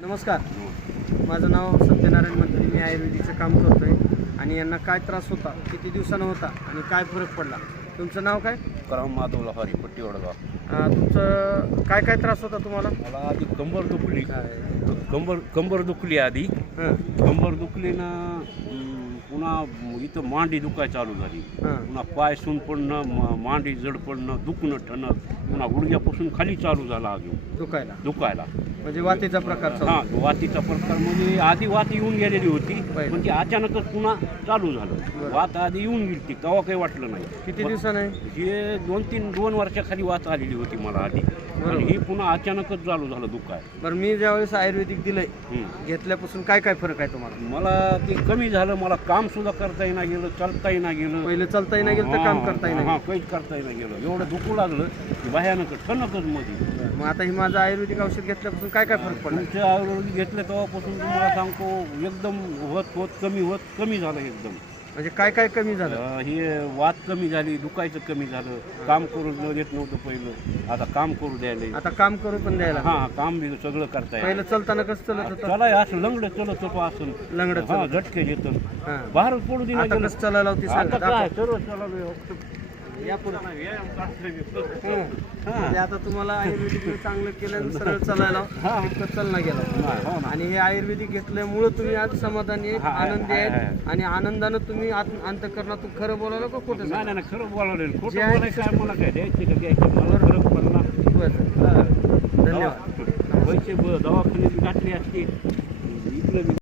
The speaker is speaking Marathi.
नमस्कार, माझं नाव सत्यनारायण मंत्री. मी आयुर्वेदिकचं काम करतो आहे आणि यांना काय त्रास होता, किती दिवसानं होता आणि काय फरक पडला. तुमचं नाव काय? कराम माधव लहारी पट्टी वडगाव. तुमचं काय काय त्रास होता तुम्हाला? मला आधी कंबर दुखली. कंबर दुखली आधी. हां कंबर दुखली ना, पुन्हा इथं मांडी दुखाय चालू झाली. हां पुन्हा पाय सून पडणं, मांडी जड पडणं, दुखणं ठणक, पुन्हा गुडघ्यापासून खाली चालू झाला अजून दुखायला. म्हणजे वातीचा प्रकार चालू. हां, वातीचा प्रकार म्हणजे आधी वात येऊन गेलेली होती, बरं. पण ती अचानकच पुन्हा चालू झालं. बरं. वात आधी येऊन गेली ती, तेव्हा काही वाटलं नाही. किती दिवसानं? हे 2 वर्षाखाली वात आलेली होती मला आधी, आणि ही पुन्हा अचानकच चालू झालं दुखाय. बरं, मी ज्यावेळेस आयुर्वेदिक दिलंय घेतल्यापासून काय काय फरक आहे तुम्हाला? मला ते कमी झालं. मला काम सुद्धा करता येईना गेलं, चालता येईना गेलं. पहिले चालता येईना गेलं तर काम करता येईना हां, काहीच करता येईना गेलं. एवढं दुखू लागलं की भयानक ठणकच मध्ये. गेलं. मग आता ही माझं आयुर्वेदिक औषध घेतल्यापासून काय काय फरक पडला? तुमच्या आयुर्वेदिक घेतलं तेव्हापासून तुम्हाला सांगतो, एकदम होत कमी झालं एकदम. म्हणजे काय काय कमी झालं? हे वात कमी झाली, दुखायचं कमी झालं. काम करू देत नव्हतं पहिलं, आता काम करू द्यायला. आता काम करू पण द्यायला. हां, काम बी सगळं करता पहिलं चालताना कसं चालत होतं? चला असं लंगडं चलत होतं असं. लंगडं हां, झटके येतं. हां. बाहेर पडू दे. आता कसं चालायला होती सांगा. आता काय सर्व चालू. या पुढे. म्हणजे आता तुम्हाला आयुर्वेदिक चांगलं केलं, सरळ चालायला इतकं चालना गेला. आणि हे आयुर्वेदिक घेतल्यामुळं तुम्ही आज समाधानी आहेत, आनंदी आहेत. आणि आनंदानं तुम्ही अंतःकरणातून खरं बोलायला का खोटं? नाही, खरं बोलावलं. खोटं जे आहे बोलायचं काय, मला काय द्यायचे का द्यायचे, मला फरक पडला. बरं. धन्यवाद. पैसे दवाखान्यात घातले असते इकडे.